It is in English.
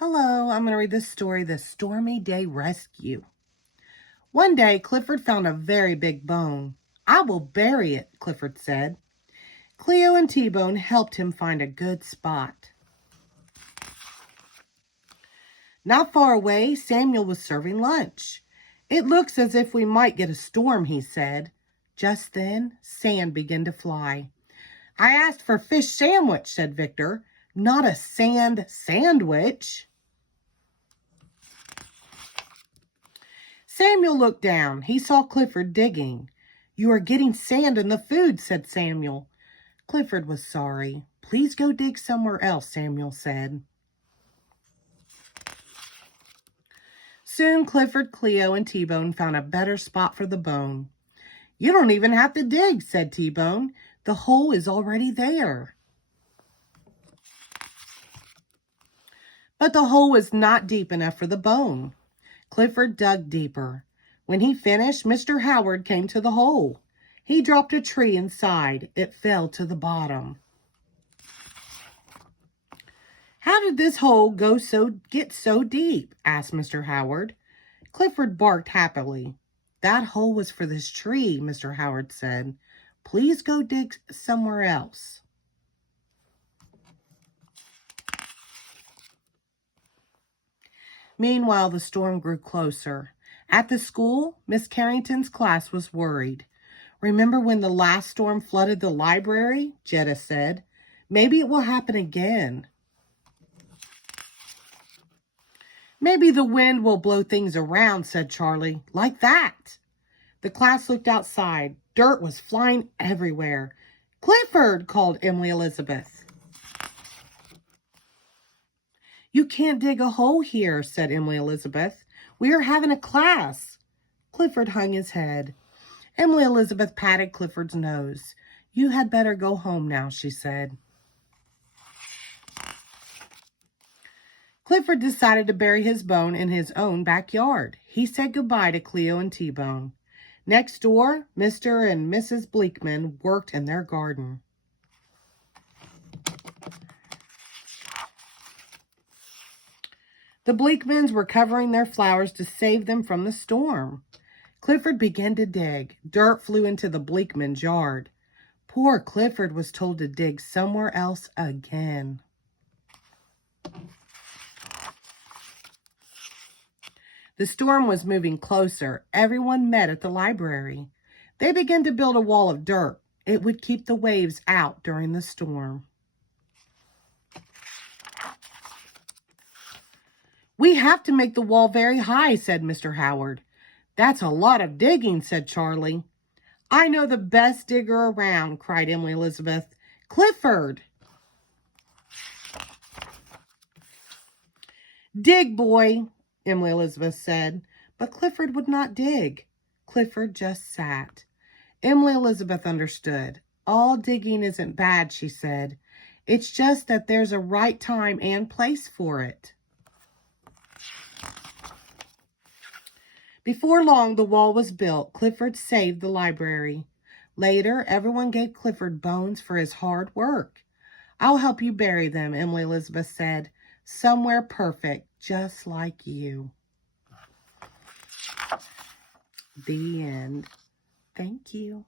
Hello, I'm going to read this story, The Stormy Day Rescue. One day, Clifford found a very big bone. I will bury it, Clifford said. Cleo and T-Bone helped him find a good spot. Not far away, Samuel was serving lunch. It looks as if we might get a storm, he said. Just then, sand began to fly. I asked for fish sandwich, said Victor, not a sand sandwich. Samuel looked down. He saw Clifford digging. You are getting sand in the food, said Samuel. Clifford was sorry. Please go dig somewhere else, Samuel said. Soon Clifford, Cleo, and T-Bone found a better spot for the bone. You don't even have to dig, said T-Bone. The hole is already there. But the hole was not deep enough for the bone. Clifford dug deeper. When he finished, Mr. Howard came to the hole. He dropped a tree inside. It fell to the bottom. How did this hole get so deep? Asked Mr. Howard. Clifford barked happily. That hole was for this tree, Mr. Howard said. Please go dig somewhere else. Meanwhile, the storm grew closer. At the school, Miss Carrington's class was worried. Remember when the last storm flooded the library? Jetta said. Maybe it will happen again. Maybe the wind will blow things around, said Charlie. Like that. The class looked outside. Dirt was flying everywhere. Clifford, called Emily Elizabeth. You can't dig a hole here, said Emily Elizabeth. We are having a class. Clifford hung his head. Emily Elizabeth patted Clifford's nose. You had better go home now, she said. Clifford decided to bury his bone in his own backyard. He said goodbye to Cleo and T-Bone. Next door, Mr. and Mrs. Bleakman worked in their garden. The Bleakmans were covering their flowers to save them from the storm. Clifford began to dig. Dirt flew into the Bleakman's yard. Poor Clifford was told to dig somewhere else again. The storm was moving closer. Everyone met at the library. They began to build a wall of dirt. It would keep the waves out during the storm. We have to make the wall very high, said Mr. Howard. That's a lot of digging, said Charlie. I know the best digger around, cried Emily Elizabeth. Clifford! Dig, boy, Emily Elizabeth said. But Clifford would not dig. Clifford just sat. Emily Elizabeth understood. All digging isn't bad, she said. It's just that there's a right time and place for it. Before long, the wall was built. Clifford saved the library. Later, everyone gave Clifford bones for his hard work. I'll help you bury them, Emily Elizabeth said. Somewhere perfect, just like you. The end. Thank you.